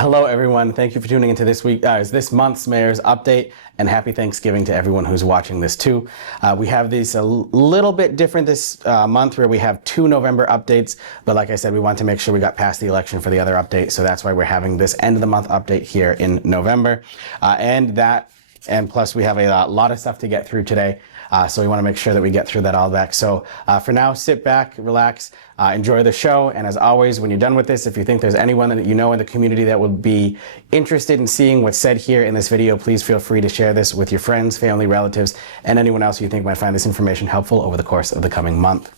Hello, everyone. Thank you for tuning into this month's Mayor's Update, and happy Thanksgiving to everyone who's watching this too. We have these a little bit different this month, where we have 2 November updates, but like I said, we want to make sure we got past the election for the other update, so that's why we're having this end of the month update here in November. And plus we have a lot of stuff to get through today. So we want to make sure that we get through that all back. So for now, sit back, relax, enjoy the show. And as always, when you're done with this, if you think there's anyone that you know in the community that would be interested in seeing what's said here in this video, please feel free to share this with your friends, family, relatives, and anyone else you think might find this information helpful over the course of the coming month.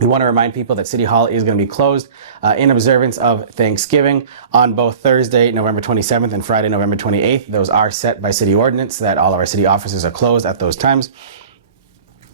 We want to remind people that City Hall is going to be closed in observance of Thanksgiving on both Thursday, November 27th and Friday, November 28th. Those are set by city ordinance that all of our city offices are closed at those times.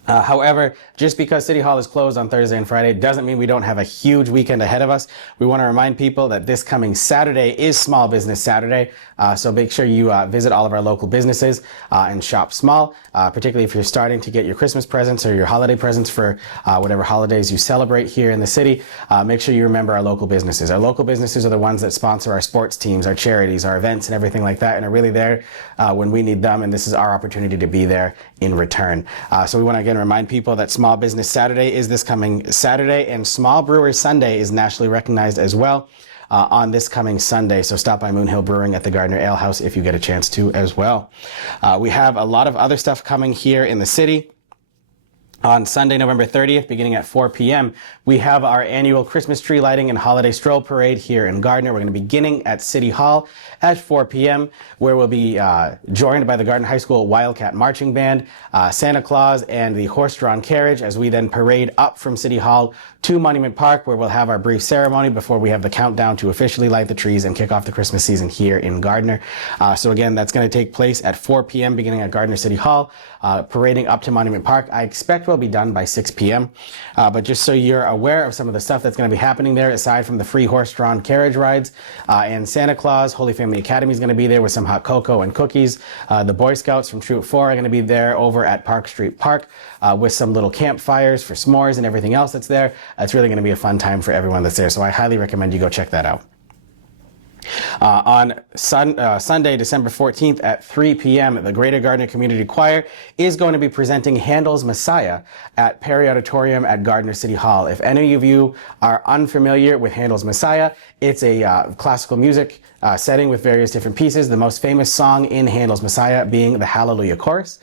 However, just because City Hall is closed on Thursday and Friday doesn't mean we don't have a huge weekend ahead of us. We want to remind people that this coming Saturday is Small Business Saturday, so make sure you visit all of our local businesses and shop small, particularly if you're starting to get your Christmas presents or your holiday presents for whatever holidays you celebrate here in the city. Make sure you remember our local businesses. Our local businesses are the ones that sponsor our sports teams, our charities, our events, and everything like that, and are really there when we need them, and this is our opportunity to be there in return. So we want to again remind people that Small Business Saturday is this coming Saturday, and Small Brewers Sunday is nationally recognized as well on this coming Sunday. So stop by Moon Hill Brewing at the Gardner Ale House if you get a chance to as well. We have a lot of other stuff coming here in the city. On Sunday, November 30th, beginning at 4 p.m., we have our annual Christmas tree lighting and holiday stroll parade here in Gardner. We're going to be beginning at City Hall at 4 p.m., where we'll be joined by the Gardner High School Wildcat Marching Band, Santa Claus, and the horse-drawn carriage, as we then parade up from City Hall to Monument Park, where we'll have our brief ceremony before we have the countdown to officially light the trees and kick off the Christmas season here in Gardner. So again, that's going to take place at 4 p.m. beginning at Gardner City Hall, parading up to Monument Park. I expect we'll be done by 6 p.m. But just so you're aware of some of the stuff that's going to be happening there, aside from the free horse-drawn carriage rides and Santa Claus, Holy Family Academy is going to be there with some hot cocoa and cookies. The Boy Scouts from Troop 4 are going to be there over at Park Street Park with some little campfires for s'mores and everything else that's there. It's really going to be a fun time for everyone that's there, so I highly recommend you go check that out. On Sunday, December 14th at 3 p.m., the Greater Gardner Community Choir is going to be presenting Handel's Messiah at Perry Auditorium at Gardner City Hall. If any of you are unfamiliar with Handel's Messiah, it's a classical music setting with various different pieces, the most famous song in Handel's Messiah being the Hallelujah Chorus.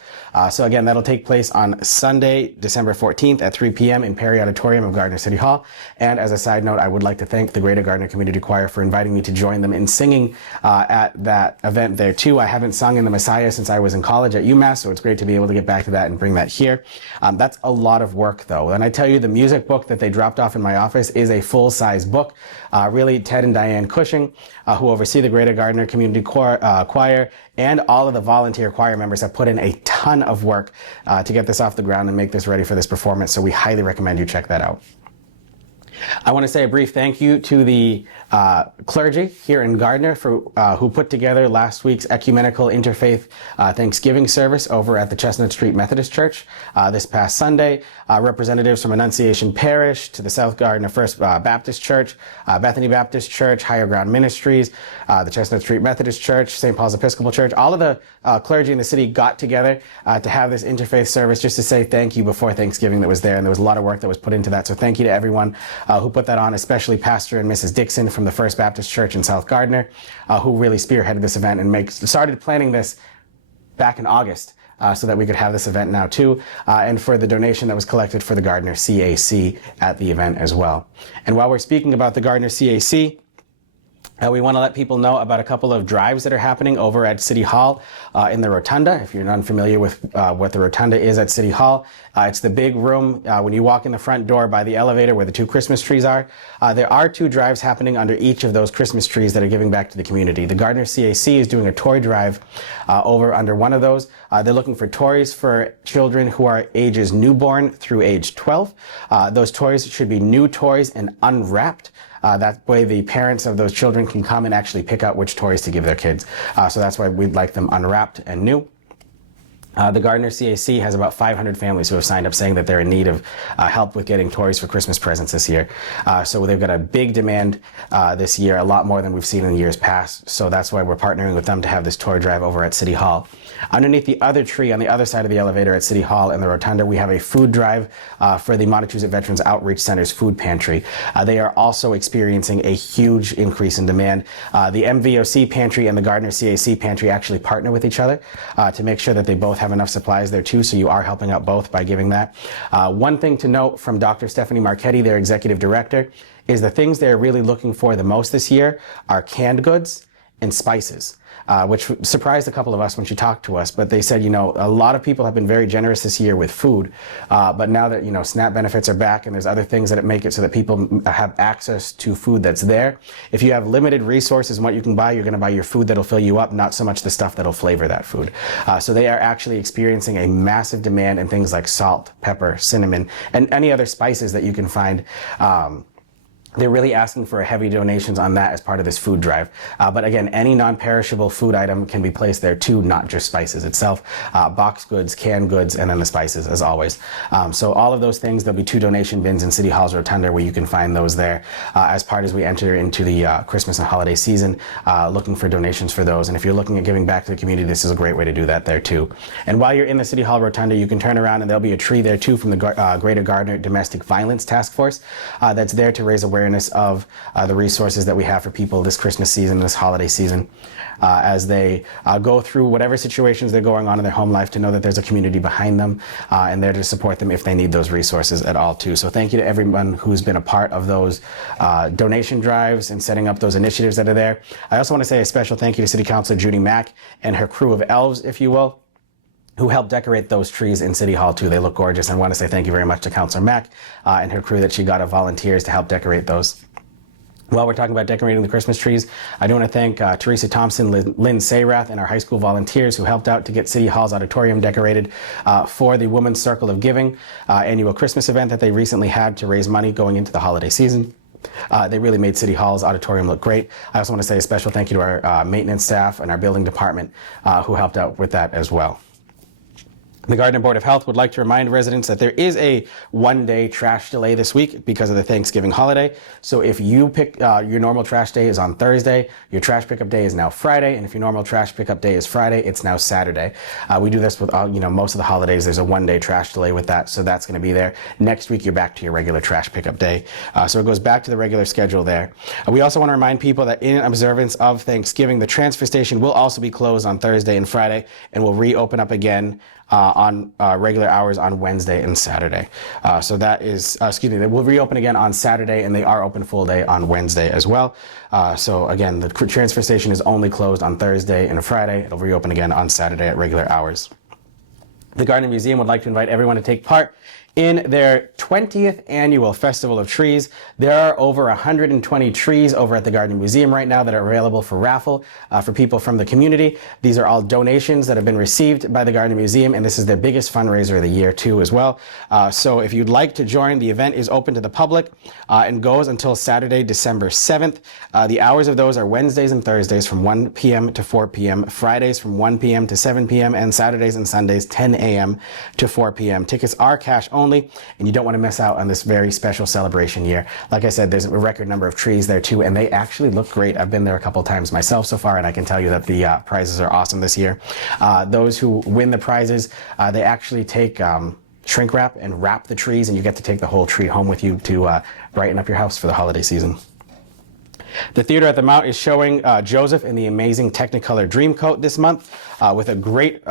So again, that'll take place on Sunday, December 14th at 3 p.m. in Perry Auditorium of Gardner City Hall. And as a side note, I would like to thank the Greater Gardner Community Choir for inviting me to join them in singing at that event there too. I haven't sung in the Messiah since I was in college at UMass, so it's great to be able to get back to that and bring that here. That's a lot of work though. And I tell you, the music book that they dropped off in my office is a full-size book. Really, Ted and Diane Cushing, who oversee the Greater Gardner Community Choir, and all of the volunteer choir members have put in a ton of work to get this off the ground and make this ready for this performance. So we highly recommend you check that out. I want to say a brief thank you to the clergy here in Gardner for who put together last week's ecumenical interfaith Thanksgiving service over at the Chestnut Street Methodist Church this past Sunday. Representatives from Annunciation Parish to the South Gardner First Baptist Church, Bethany Baptist Church, Higher Ground Ministries, the Chestnut Street Methodist Church, St. Paul's Episcopal Church, all of the clergy in the city got together to have this interfaith service just to say thank you before Thanksgiving that was there, and there was a lot of work that was put into that. So thank you to everyone who put that on, especially Pastor and Mrs. Dixon from the First Baptist Church in South Gardner, who really spearheaded this event and started planning this back in August so that we could have this event now too, and for the donation that was collected for the Gardner CAC at the event as well. And while we're speaking about the Gardner CAC, we want to let people know about a couple of drives that are happening over at City Hall in the Rotunda. If you're not familiar with what the Rotunda is at City Hall, it's the big room when you walk in the front door by the elevator where the 2 Christmas trees are. There are 2 drives happening under each of those Christmas trees that are giving back to the community. The Gardner CAC is doing a toy drive over under one of those. They're looking for toys for children who are ages newborn through age 12. Those toys should be new toys and unwrapped. That way the parents of those children can come and actually pick out which toys to give their kids. So that's why we'd like them unwrapped and new. The Gardner CAC has about 500 families who have signed up saying that they're in need of help with getting toys for Christmas presents this year. So they've got a big demand this year, a lot more than we've seen in years past. So that's why we're partnering with them to have this toy drive over at City Hall. Underneath the other tree on the other side of the elevator at City Hall in the rotunda, we have a food drive for the Montezuma Veterans Outreach Center's food pantry. They are also experiencing a huge increase in demand. The MVOC pantry and the Gardner CAC pantry actually partner with each other to make sure that they both have enough supplies there too, so you are helping out both by giving that. One thing to note from Dr. Stephanie Marchetti, their executive director, is the things they're really looking for the most this year are canned goods and spices. Which surprised a couple of us when she talked to us, but they said, you know, a lot of people have been very generous this year with food, but now that, you know, SNAP benefits are back and there's other things that make it so that people have access to food that's there. If you have limited resources and what you can buy, you're going to buy your food that'll fill you up, not so much the stuff that'll flavor that food. So they are actually experiencing a massive demand in things like salt, pepper, cinnamon, and any other spices that you can find. They're really asking for heavy donations on that as part of this food drive. But again, any non-perishable food item can be placed there too, not just spices itself. Box goods, canned goods, and then the spices as always. So all of those things, there'll be 2 donation bins in City Hall's rotunda where you can find those there as part as we enter into the Christmas and holiday season, looking for donations for those. And if you're looking at giving back to the community, this is a great way to do that there too. And while you're in the City Hall rotunda, you can turn around and there'll be a tree there too from the Greater Gardner Domestic Violence Task Force that's there to raise awareness of the resources that we have for people this Christmas season, this holiday season, as they go through whatever situations they're going on in their home life, to know that there's a community behind them and there to support them if they need those resources at all too. So thank you to everyone who's been a part of those donation drives and setting up those initiatives that are there. I also want to say a special thank you to City Councilor Judy Mack and her crew of elves, if you will, who helped decorate those trees in City Hall too. They look gorgeous. And I want to say thank you very much to Councilor Mack and her crew that she got of volunteers to help decorate those. While we're talking about decorating the Christmas trees, I do want to thank Teresa Thompson, Lynn Sayrath, and our high school volunteers who helped out to get City Hall's auditorium decorated for the Women's Circle of Giving annual Christmas event that they recently had to raise money going into the holiday season. They really made City Hall's auditorium look great. I also want to say a special thank you to our maintenance staff and our building department who helped out with that as well. The Gardner Board of Health would like to remind residents that there is a 1-day trash delay this week because of the Thanksgiving holiday. So if you pick your normal trash day is on Thursday, your trash pickup day is now Friday, and if your normal trash pickup day is Friday, it's now Saturday. We do this with most of the holidays. There's a 1-day trash delay with that, so that's going to be there. Next week, you're back to your regular trash pickup day. So it goes back to the regular schedule there. We also want to remind people that in observance of Thanksgiving, the transfer station will also be closed on Thursday and Friday and will reopen up again on regular hours on Wednesday and Saturday. So that is, they will reopen again on Saturday, and they are open full day on Wednesday as well. So again, the transfer station is only closed on Thursday and Friday. It'll reopen again on Saturday at regular hours. The Gardner Museum would like to invite everyone to take part in their 20th annual Festival of Trees. There are over 120 trees over at the Gardner Museum right now that are available for raffle for people from the community. These are all donations that have been received by the Gardner Museum, and this is their biggest fundraiser of the year too as well. So if you'd like to join, the event is open to the public and goes until Saturday, December 7th. The hours of those are Wednesdays and Thursdays from 1 p.m. to 4 p.m., Fridays from 1 p.m. to 7 p.m., and Saturdays and Sundays 10 a.m. to 4 p.m. Tickets are cash only, and you don't want to miss out on this very special celebration year. Like I said, there's a record number of trees there too, and they actually look great. I've been there a couple times myself so far, and I can tell you that the prizes are awesome this year. Those who win the prizes, they actually take shrink wrap and wrap the trees, and you get to take the whole tree home with you to brighten up your house for the holiday season. The Theater at the Mount is showing Joseph in the Amazing Technicolor Dreamcoat this month with a great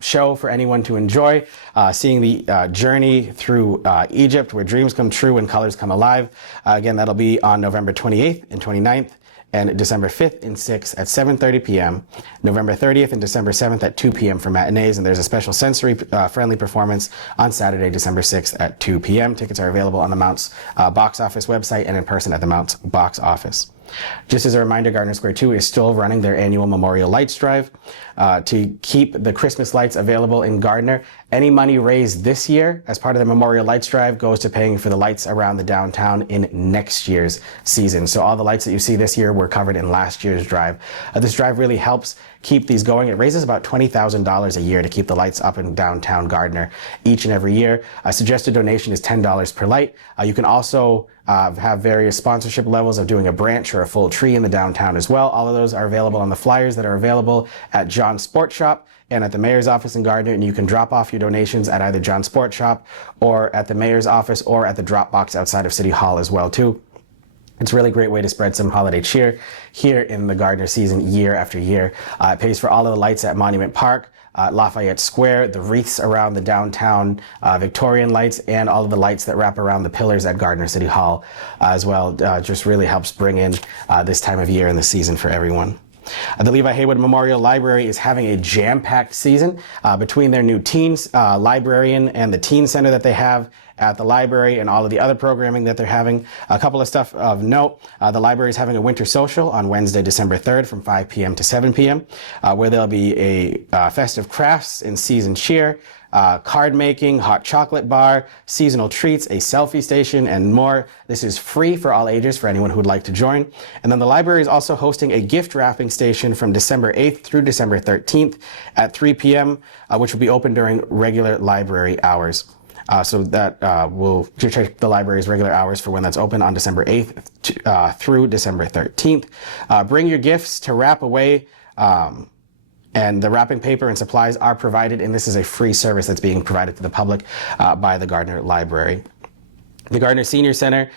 show for anyone to enjoy, seeing the journey through Egypt where dreams come true and colors come alive. Again, that'll be on November 28th and 29th. And December 5th and 6th at 7:30 p.m., November 30th and December 7th at 2 p.m. for matinees, and there's a special sensory-friendly performance on Saturday, December 6th at 2 p.m. Tickets are available on the Mount's box office website and in person at the Mount's box office. Just as a reminder, Gardner Square 2 is still running their annual Memorial Lights Drive to keep the Christmas lights available in Gardner. Any money raised this year as part of the Memorial Lights Drive goes to paying for the lights around the downtown in next year's season. So all the lights that you see this year were covered in last year's drive. This drive really helps keep these going. It raises about $20,000 a year to keep the lights up in downtown Gardner each and every year. A suggested donation is $10 per light. You can also have various sponsorship levels of doing a branch or a full tree in the downtown as well. All of those are available on the flyers that are available at John's Sports Shop and at the mayor's office in Gardner, and you can drop off your donations at either John's Sports Shop or at the mayor's office or at the drop box outside of City Hall as well too. It's a really great way to spread some holiday cheer here in the Gardner season year after year. It pays for all of the lights at Monument Park, Lafayette Square, the wreaths around the downtown Victorian lights, and all of the lights that wrap around the pillars at Gardner City Hall as well. Just really helps bring in this time of year and the season for everyone. The Levi Haywood Memorial Library is having a jam-packed season between their new teens librarian and the teen center that they have at the library and all of the other programming that they're having. A couple of stuff of note, the library is having a winter social on Wednesday, December 3rd from 5 p.m. to 7 p.m. Where there'll be a festive crafts and season cheer, card making, hot chocolate bar, seasonal treats, a selfie station, and more. This is free for all ages for anyone who would like to join. And then the library is also hosting a gift wrapping station from December 8th through December 13th at 3 p.m., which will be open during regular library hours. So that will check the library's regular hours for when that's open on December 8th through December 13th. Bring your gifts to wrap away. And the wrapping paper and supplies are provided, and this is a free service that's being provided to the public by the Gardner Library. The Gardner Senior Center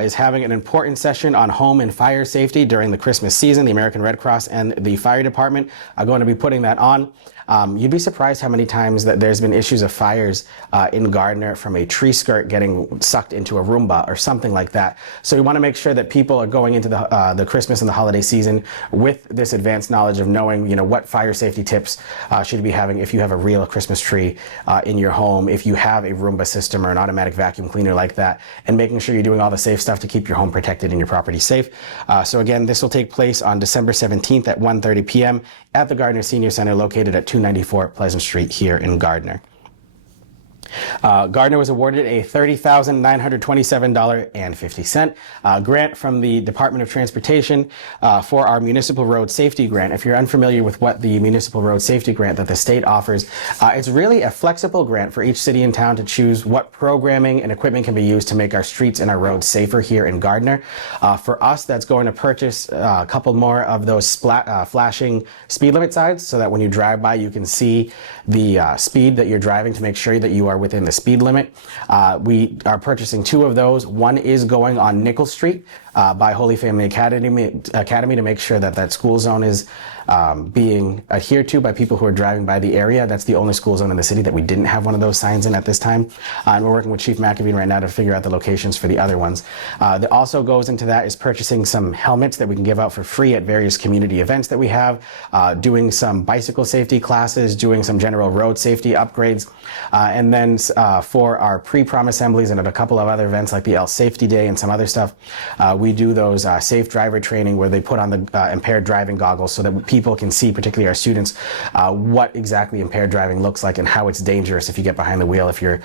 is having an important session on home and fire safety during the Christmas season. The American Red Cross and the fire department are going to be putting that on. You'd be surprised how many times that there's been issues of fires in Gardner from a tree skirt getting sucked into a Roomba or something like that. So we want to make sure that people are going into the Christmas and the holiday season with this advanced knowledge of knowing, what fire safety tips should you be having if you have a real Christmas tree in your home, if you have a Roomba system or an automatic vacuum cleaner like that, and making sure you're doing all the safe stuff to keep your home protected and your property safe. So again, this will take place on December 17th at 1:30 p.m. at the Gardner Senior Center located at 294 Pleasant Street here in Gardner. Gardner was awarded a $30,927.50 grant from the Department of Transportation for our Municipal Road Safety Grant. If you're unfamiliar with what the Municipal Road Safety Grant that the state offers, it's really a flexible grant for each city and town to choose what programming and equipment can be used to make our streets and our roads safer here in Gardner. For us, that's going to purchase a couple more of those flashing speed limit signs so that when you drive by, you can see the speed that you're driving to make sure that you are within the speed limit. We are purchasing 2 of those. One is going on Nickel Street by Holy Family Academy to make sure that that school zone is being adhered to by people who are driving by the area. That's the only school zone in the city that we didn't have one of those signs in at this time. And we're working with Chief McAveen right now to figure out the locations for the other ones. That also goes into that is purchasing some helmets that we can give out for free at various community events that we have, doing some bicycle safety classes, doing some general road safety upgrades, and then for our pre-prom assemblies and at a couple of other events like the L Safety Day and some other stuff, we do those safe driver training where they put on the impaired driving goggles so that people can see, particularly our students, what exactly impaired driving looks like and how it's dangerous if you get behind the wheel if you're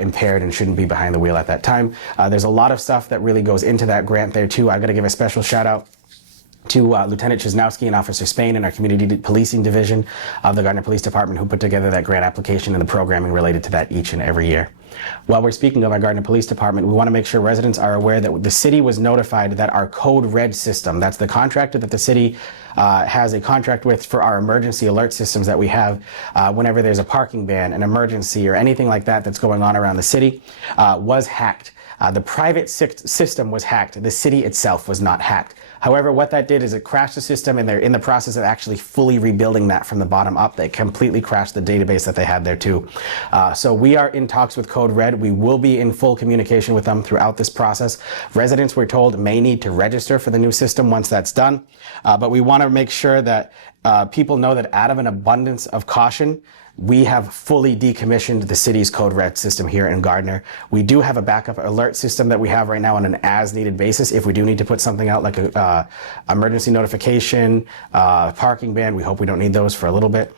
impaired and shouldn't be behind the wheel at that time. There's a lot of stuff that really goes into that grant there too. I've got to give a special shout out to Lieutenant Chisnowski and Officer Spain in our Community Policing Division of the Gardner Police Department who put together that grant application and the programming related to that each and every year. While we're speaking of our Gardner Police Department, we want to make sure residents are aware that the city was notified that our Code Red system, that's the contractor that the city has a contract with for our emergency alert systems that we have whenever there's a parking ban, an emergency, or anything like that that's going on around the city, was hacked. The private system was hacked. The city itself was not hacked. However, what that did is it crashed the system, and they're in the process of actually fully rebuilding that from the bottom up. They completely crashed the database that they had there too. So we are in talks with Code Red. We will be in full communication with them throughout this process. Residents, we're told, may need to register for the new system once that's done. But we want to make sure that people know that out of an abundance of caution, we have fully decommissioned the city's Code Red system here in Gardner. We do have a backup alert system that we have right now on an as-needed basis. If we do need to put something out like a emergency notification, parking ban, we hope we don't need those for a little bit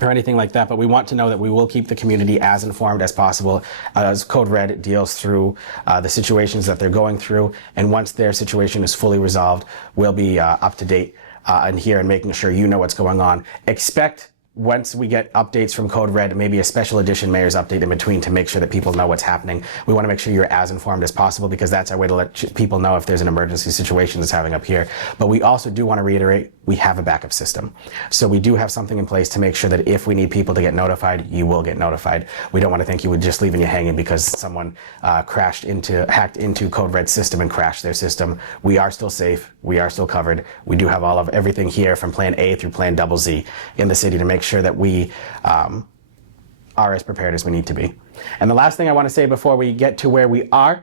or anything like that, but we want to know that we will keep the community as informed as possible as Code Red deals through the situations that they're going through, and once their situation is fully resolved, we'll be up to date and here and making sure you know what's going on. Expect once we get updates from Code Red, maybe a special edition mayor's update in between to make sure that people know what's happening. We want to make sure you're as informed as possible because that's our way to let people know if there's an emergency situation that's happening up here. But we also do want to reiterate, we have a backup system. So we do have something in place to make sure that if we need people to get notified, you will get notified. We don't want to think you would just leaving you hanging because someone hacked into Code Red's system and crashed their system. We are still safe. We are still covered. We do have everything here from Plan A through Plan ZZ in the city to make sure that we are as prepared as we need to be. And the last thing I want to say before we get to where we are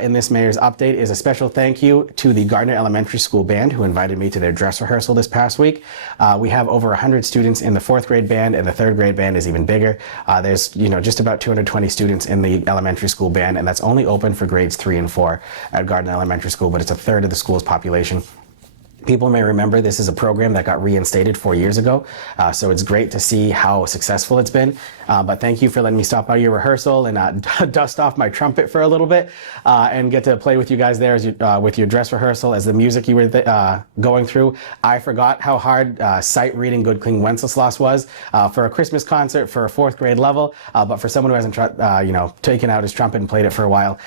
in this mayor's update is a special thank you to the Gardner Elementary School Band who invited me to their dress rehearsal this past week. We have over 100 students in the 4th grade band, and the 3rd grade band is even bigger. There's just about 220 students in the elementary school band, and that's only open for grades 3 and 4 at Gardner Elementary School, but it's a third of the school's population. People may remember this is a program that got reinstated 4 years ago, so it's great to see how successful it's been. But thank you for letting me stop by your rehearsal and dust off my trumpet for a little bit and get to play with you guys there with your dress rehearsal as the music you were going through. I forgot how hard sight reading Good Clean Wenceslas was for a Christmas concert for a 4th grade level, but for someone who hasn't taken out his trumpet and played it for a while,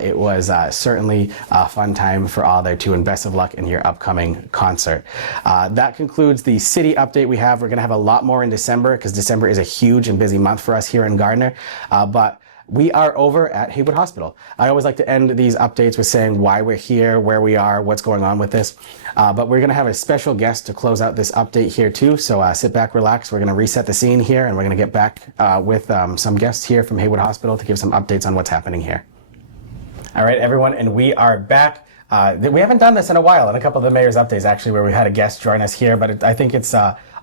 it was certainly a fun time for all there too, and best of luck in your upcoming concert. That concludes the city update we have. We're going to have a lot more in December because December is a huge and busy month for us here in Gardner. But we are over at Haywood Hospital. I always like to end these updates with saying why we're here, where we are, what's going on with this. But we're going to have a special guest to close out this update here too. So sit back, relax. We're going to reset the scene here, and we're going to get back with some guests here from Haywood Hospital to give some updates on what's happening here. All right, everyone, and we are back. We haven't done this in a while, in a couple of the mayor's updates actually, where we had a guest join us here, but I think it's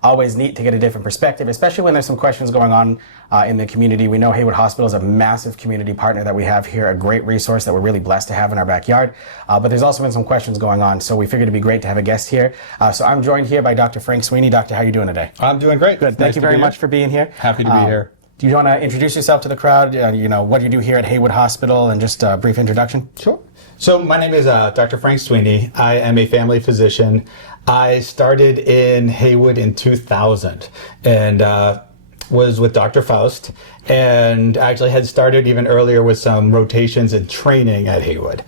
always neat to get a different perspective, especially when there's some questions going on in the community. We know Haywood Hospital is a massive community partner that we have here, a great resource that we're really blessed to have in our backyard, but there's also been some questions going on, so we figured it'd be great to have a guest here. So I'm joined here by Dr. Frank Sweeney. Doctor, how are you doing today? I'm doing great. Good. Thank you very much for being here. Happy to be here. Do you want to introduce yourself to the crowd, what you do here at Haywood Hospital, and just a brief introduction? Sure. So my name is Dr. Frank Sweeney. I am a family physician. I started in Haywood in 2000 and was with Dr. Faust, and actually had started even earlier with some rotations and training at Haywood.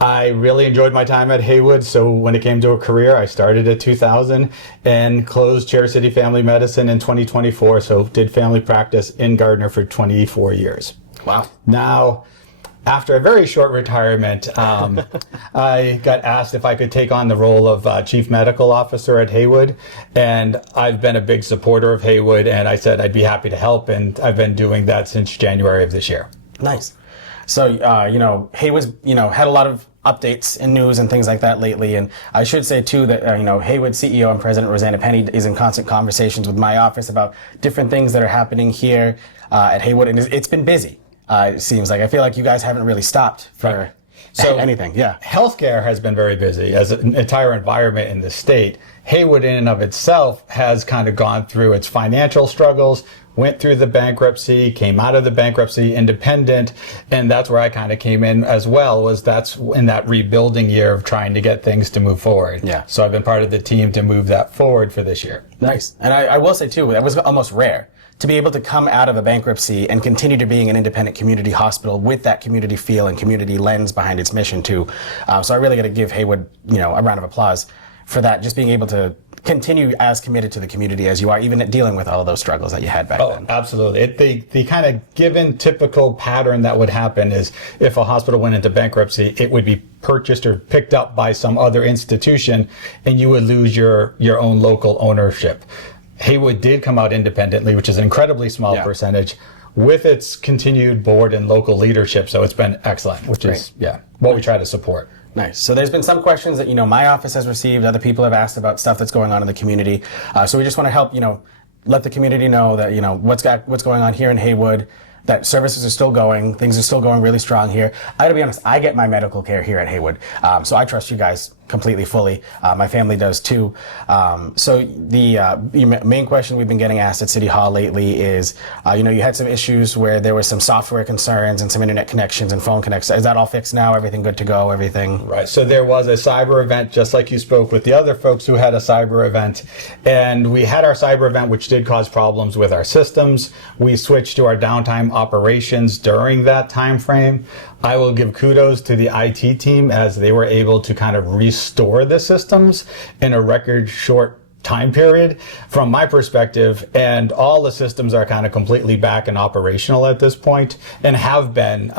I really enjoyed my time at Haywood, so when it came to a career, I started at 2000 and closed Chair City Family Medicine in 2024, so did family practice in Gardner for 24 years. Wow. Now, after a very short retirement, I got asked if I could take on the role of Chief Medical Officer at Haywood, and I've been a big supporter of Haywood, and I said I'd be happy to help, and I've been doing that since January of this year. Nice. So, Haywood's, had a lot of updates in news and things like that lately, and I should say too that Haywood CEO and President Rosanna Penny is in constant conversations with my office about different things that are happening here at Haywood, and it's been busy. It seems like I feel like you guys haven't really stopped for anything. Yeah, healthcare has been very busy as an entire environment in the state. Haywood, in and of itself, has kind of gone through its financial struggles, went through the bankruptcy, came out of the bankruptcy independent, and that's where I kind of came in as well, that's in that rebuilding year of trying to get things to move forward. Yeah. So I've been part of the team to move that forward for this year. Nice. And I will say too, that was almost rare to be able to come out of a bankruptcy and continue to being an independent community hospital with that community feel and community lens behind its mission too. So I really got to give Haywood, a round of applause for that, just being able to continue as committed to the community as you are, even at dealing with all of those struggles that you had back then. Oh, absolutely. The kind of given typical pattern that would happen is if a hospital went into bankruptcy, it would be purchased or picked up by some other institution, and you would lose your own local ownership. Haywood did come out independently, which is an incredibly small percentage, with its continued board and local leadership. So it's been excellent, which is what we try to support. Nice. So there's been some questions that, my office has received, other people have asked about stuff that's going on in the community. So we just want to help, let the community know that, what's going on here in Haywood, that services are still going, things are still going really strong here. I gotta be honest, I get my medical care here at Haywood. So I trust you guys completely fully. My family does too. So the main question we've been getting asked at City Hall lately is, you had some issues where there was some software concerns and some internet connections and phone connections. Is that all fixed now? Everything good to go? Everything? Right. So there was a cyber event, just like you spoke with the other folks who had a cyber event. And we had our cyber event, which did cause problems with our systems. We switched to our downtime operations during that time frame. I will give kudos to the IT team as they were able to kind of restore the systems in a record short time period from my perspective, and all the systems are kind of completely back and operational at this point and have been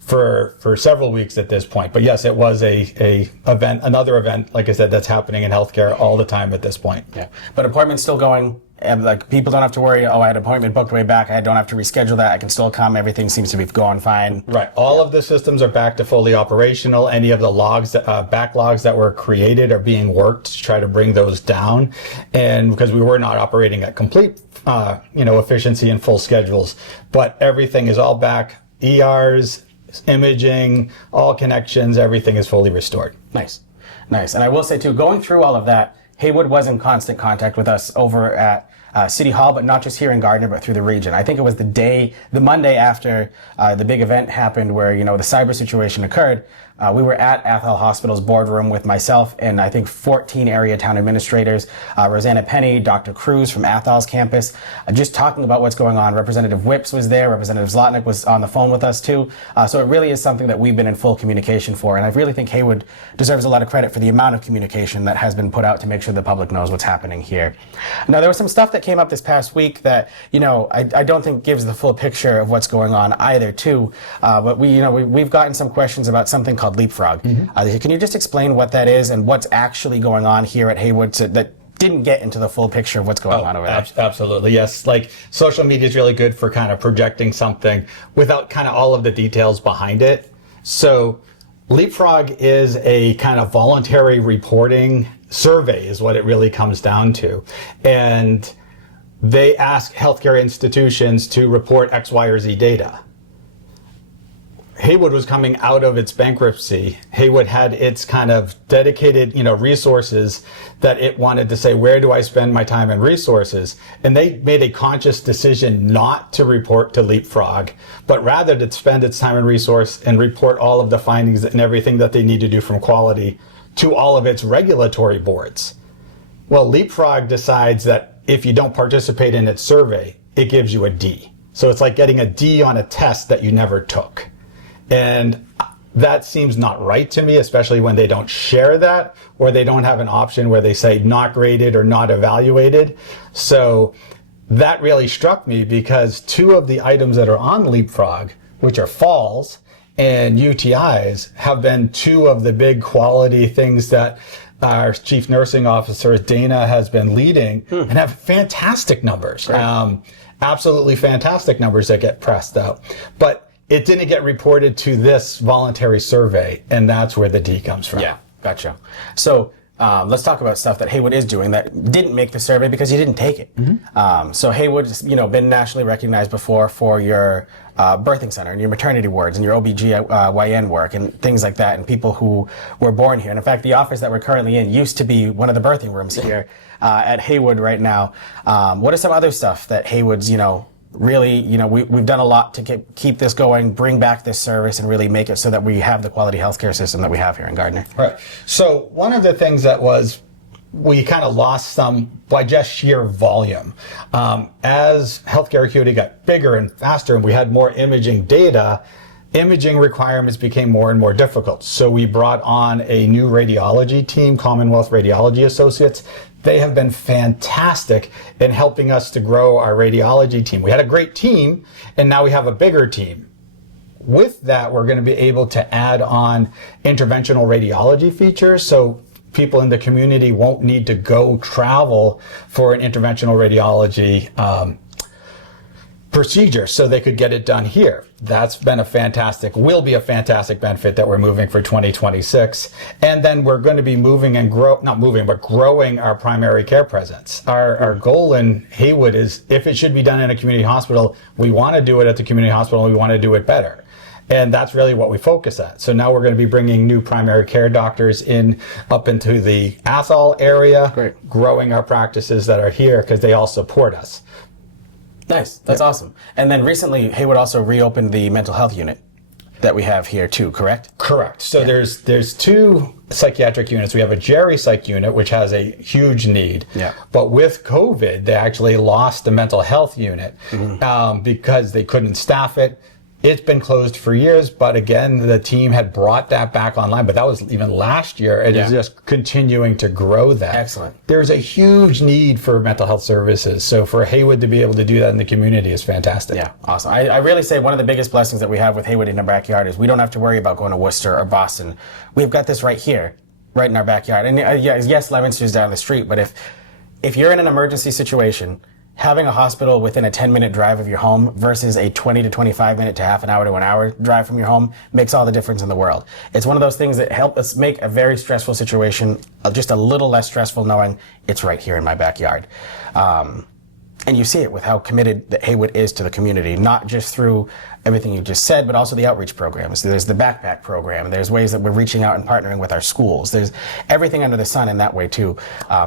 for several weeks at this point. But yes, it was another event, like I said, that's happening in healthcare all the time at this point. Yeah, but appointments still going. Like, people don't have to worry, I had an appointment booked way back, I don't have to reschedule that, I can still come, everything seems to be going fine. Right. All of the systems are back to fully operational. Any of the backlogs that were created are being worked to try to bring those down. And because we were not operating at complete, efficiency and full schedules, but everything is all back. ERs, imaging, all connections, everything is fully restored. Nice. And I will say too, going through all of that, Haywood was in constant contact with us over at City Hall, but not just here in Gardner, but through the region. I think it was the Monday after the big event happened where, the cyber situation occurred. We were at Athol Hospital's boardroom with myself and I think 14 area town administrators, Rosanna Penny, Dr. Cruz from Athol's campus, just talking about what's going on. Representative Whips was there. Representative Zlotnick was on the phone with us too. So it really is something that we've been in full communication for. And I really think Haywood deserves a lot of credit for the amount of communication that has been put out to make sure the public knows what's happening here. Now, there was some stuff that came up this past week that, I don't think gives the full picture of what's going on either too. But we've gotten some questions about something called Leapfrog. Mm-hmm. Can you just explain what that is and what's actually going on here at Haywood that didn't get into the full picture of what's going on over there? Absolutely, yes. Like, social media is really good for kind of projecting something without kind of all of the details behind it. So Leapfrog is a kind of voluntary reporting survey is what it really comes down to. And they ask healthcare institutions to report X, Y, or Z data. Haywood was coming out of its bankruptcy. Haywood had its kind of dedicated, resources that it wanted to say, where do I spend my time and resources? And they made a conscious decision not to report to Leapfrog, but rather to spend its time and resource and report all of the findings and everything that they need to do from quality to all of its regulatory boards. Well, Leapfrog decides that if you don't participate in its survey, it gives you a D. So it's like getting a D on a test that you never took. And that seems not right to me, especially when they don't share that or they don't have an option where they say not graded or not evaluated. So that really struck me because two of the items that are on Leapfrog, which are falls and UTIs, have been two of the big quality things that our chief nursing officer, Dana, has been leading and have fantastic numbers. Right. Absolutely fantastic numbers that get pressed out. But it didn't get reported to this voluntary survey, and that's where the D comes from. Yeah, gotcha. So let's talk about stuff that Haywood is doing that didn't make the survey because you didn't take it. Mm-hmm. So Haywood's, been nationally recognized before for your birthing center and your maternity wards and your OBGYN work and things like that, and people who were born here. And in fact, the office that we're currently in used to be one of the birthing rooms here at Haywood right now. What are some other stuff that Haywood's, really, we've done a lot to keep this going, bring back this service, and really make it so that we have the quality healthcare system that we have here in Gardner? Right. So one of the things that we kind of lost some by just sheer volume. As healthcare acuity got bigger and faster and we had more imaging data, imaging requirements became more and more difficult. So we brought on a new radiology team, Commonwealth Radiology Associates. They have been fantastic in helping us to grow our radiology team. We had a great team, and now we have a bigger team. With that, we're going to be able to add on interventional radiology features, so people in the community won't need to go travel for an interventional radiology procedure, so they could get it done here. That's been will be a fantastic benefit that we're moving for 2026. And then we're going to be growing our primary care presence. Our goal in Haywood is, if it should be done in a community hospital, we want to do it at the community hospital and we want to do it better. And that's really what we focus at. So now we're going to be bringing new primary care doctors in up into the Athol area, Great. growing our practices that are here because they all support us. Nice. That's awesome. And then recently, Haywood also reopened the mental health unit that we have here too, correct? Correct. So there's two psychiatric units. We have a Jerry Psych unit, which has a huge need. Yeah. But with COVID, they actually lost the mental health unit because they couldn't staff it. It's been closed for years, but again, the team had brought that back online, but that was even last year, and it's just continuing to grow that. Excellent. There's a huge need for mental health services, so for Haywood to be able to do that in the community is fantastic. Yeah, awesome. I really say one of the biggest blessings that we have with Haywood in our backyard is we don't have to worry about going to Worcester or Boston. We've got this right here, right in our backyard. And yes, Leominster's down the street, but if you're in an emergency situation, having a hospital within a 10-minute drive of your home versus a 20 to 25 minute to half an hour to an hour drive from your home makes all the difference in the world. It's one of those things that help us make a very stressful situation just a little less stressful knowing it's right here in my backyard. And you see it with how committed that Haywood is to the community, not just through everything you just said, but also the outreach programs. There's the backpack program. There's ways that we're reaching out and partnering with our schools. There's everything under the sun in that way too.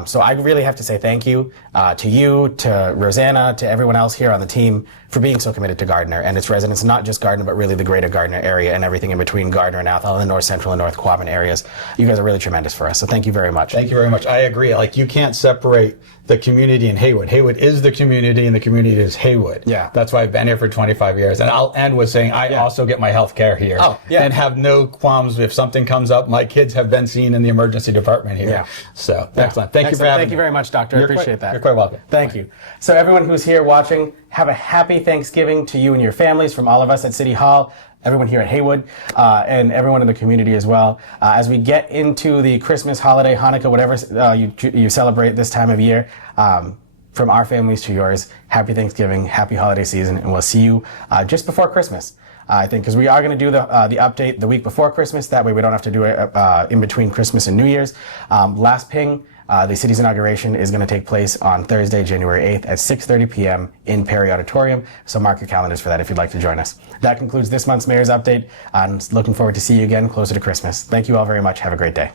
So I really have to say thank you to you, to Rosanna, to everyone else here on the team for being so committed to Gardner and its residents, not just Gardner, but really the greater Gardner area and everything in between Gardner and Athol and the North Central and North Quabbin areas. You guys are really tremendous for us. So thank you very much. Thank you very much. I agree. Like, you can't separate the community and Haywood. Haywood is the community and the community is Haywood. Yeah. That's why I've been here for 25 years. And I'll end with saying I also get my health care here. Oh, yeah. And have no qualms if something comes up. My kids have been seen in the emergency department here. Yeah. So, excellent. Thank you for having me. Thank you very much, Doctor. I appreciate that. You're quite welcome. Thank you. So everyone who's here watching, have a happy Thanksgiving to you and your families from all of us at City Hall, everyone here at Haywood, and everyone in the community as well. As we get into the Christmas, holiday, Hanukkah, whatever you celebrate this time of year, from our families to yours, happy Thanksgiving, happy holiday season, and we'll see you just before Christmas. I think because we are going to do the update the week before Christmas. That way we don't have to do it in between Christmas and New Year's. Last ping, the city's inauguration is going to take place on Thursday, January 8th at 6:30 p.m. in Perry Auditorium. So mark your calendars for that if you'd like to join us. That concludes this month's Mayor's Update. I'm looking forward to see you again closer to Christmas. Thank you all very much. Have a great day.